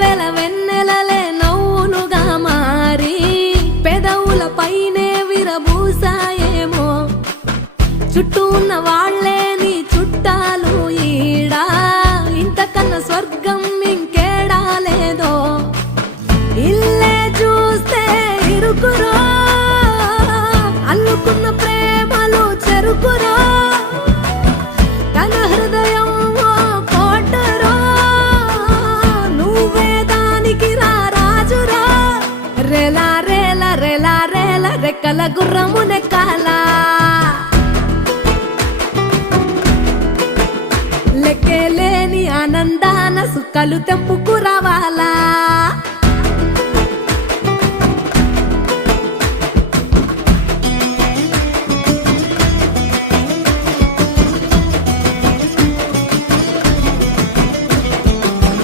వేల వెన్నెలలే నవ్వులుగా మారి పెదవుల పైనే విరబూసాయేమో. చుట్టూ ఉన్న వాళ్లే నీ చుట్టాలు ఈడా, ఇంతకన్నా స్వర్గం ఇంకేడా లేదో. ఇల్లే చూస్తే ఇరుకురో, అల్లుకున్న ప్రేమలు చెరుకురో. తన హృదయం కోటరో, నువ్వే దానికి రాజురా. రేలా రేలా రేలా రేలా రెక్కల గుర్రము నెక్కాలా, లెక్కేలేని ఆనందాన సుక్కలు తెంపుకు రావాలా.